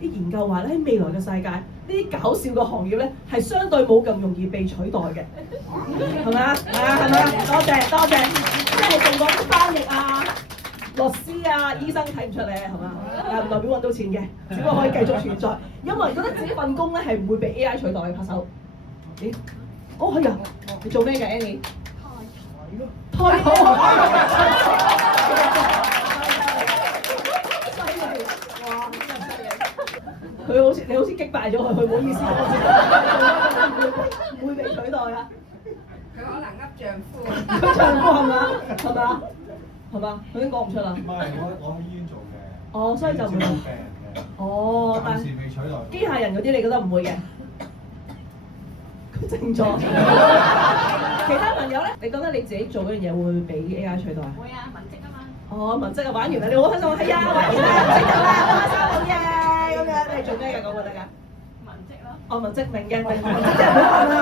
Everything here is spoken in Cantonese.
啲研究話咧，喺未來嘅世界，呢啲搞笑嘅行業咧係相對冇咁容易被取代嘅，係咪啊？係咪啊？多謝多謝，即係做過啲翻譯啊、律師啊、醫生睇唔出咧，係嘛？唔代表揾到錢嘅，只不過可以繼續存在，因為覺得自己份工咧係唔會被 AI 取代嘅。拍手。咦？哦係啊，你做咩嘅 Annie？太好！佢好似你好似擊敗咗佢，佢唔好意思，唔會被取代啊！佢可能噏丈夫，佢丈夫係嘛？係嘛？係嘛？佢已經講唔出啦。唔係，我喺醫院做嘅。哦，所以就唔會。病人嘅。哦，但暫時未取代。機械人嗰啲你覺得唔會嘅？佢靜咗。其他朋友咧，你覺得你自己做嗰樣嘢會俾 AI 取代？會啊，文職啊嘛。哦，文職啊，玩完啦，你好開心啊！係啊，玩完啦，唔識得啦，開心好嘢咁樣。你係做咩㗎？講我得㗎。文職咯。哦，文職明嘅，文職真係好玩啊！